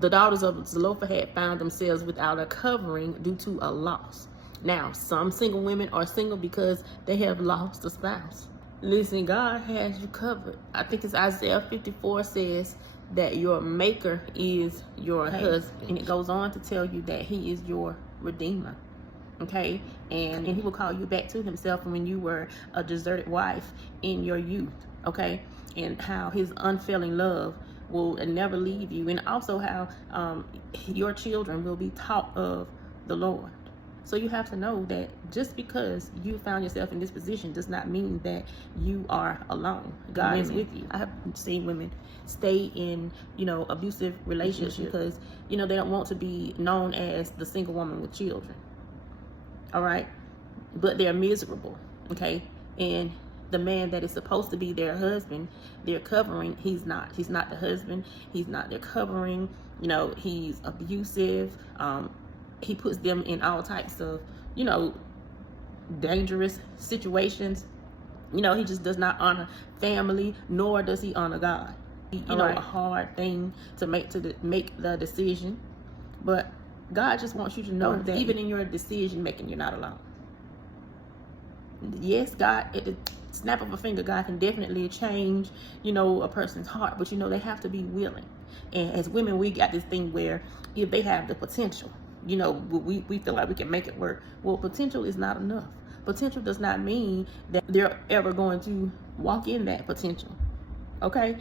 The daughters of Zelophehad found themselves without a covering due to a loss. Now, some single women are single because they have lost a spouse. Listen, God has you covered. I think it's Isaiah 54 says that your maker is your husband. And it goes on to tell you that he is your redeemer. Okay? And he will call you back to himself when you were a deserted wife in your youth. Okay? And how his unfailing love will never leave you. And also how your children will be taught of the Lord. So you have to know that just because you found yourself in this position does not mean that you are alone. God is with you. I have seen women stay in, abusive relationships because, they don't want to be known as the single woman with children. All right? But they're miserable, okay? And the man that is supposed to be their husband, their covering, he's not. He's not the husband. He's not their covering. He's abusive. He puts them in all types of, dangerous situations. He just does not honor family, nor does he honor God. A hard thing to make the decision. But God just wants you to know that even in your decision making, you're not alone. Yes, God, at the snap of a finger, God can definitely change, a person's heart. But, they have to be willing. And as women, we got this thing where if they have the potential, we feel like we can make it work. Well, potential is not enough. Potential does not mean that they're ever going to walk in that potential. Okay?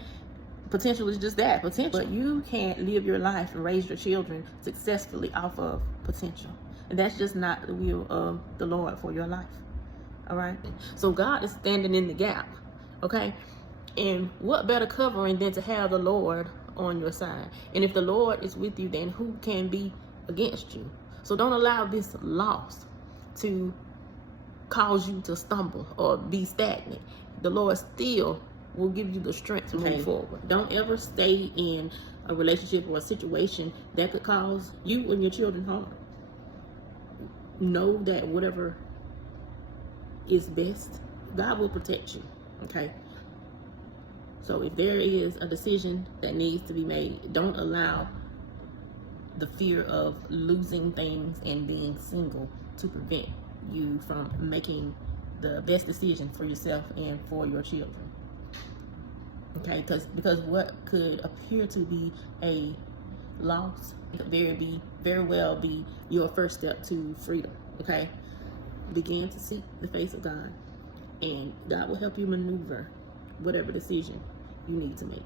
Potential is just that, potential. But you can't live your life and raise your children successfully off of potential. And that's just not the will of the Lord for your life. All right? So God is standing in the gap. Okay? And what better covering than to have the Lord on your side? And if the Lord is with you, then who can be against you? So don't allow this loss to cause you to stumble or be stagnant. The Lord still will give you the strength to move forward. Don't ever stay in a relationship or a situation that could cause you and your children harm. Know that whatever is best, God will protect you. Okay? So if there is a decision that needs to be made, don't allow the fear of losing things and being single to prevent you from making the best decision for yourself and for your children. Okay, because what could appear to be a loss could very well be your first step to freedom. Okay, begin to seek the face of God, and God will help you maneuver whatever decision you need to make.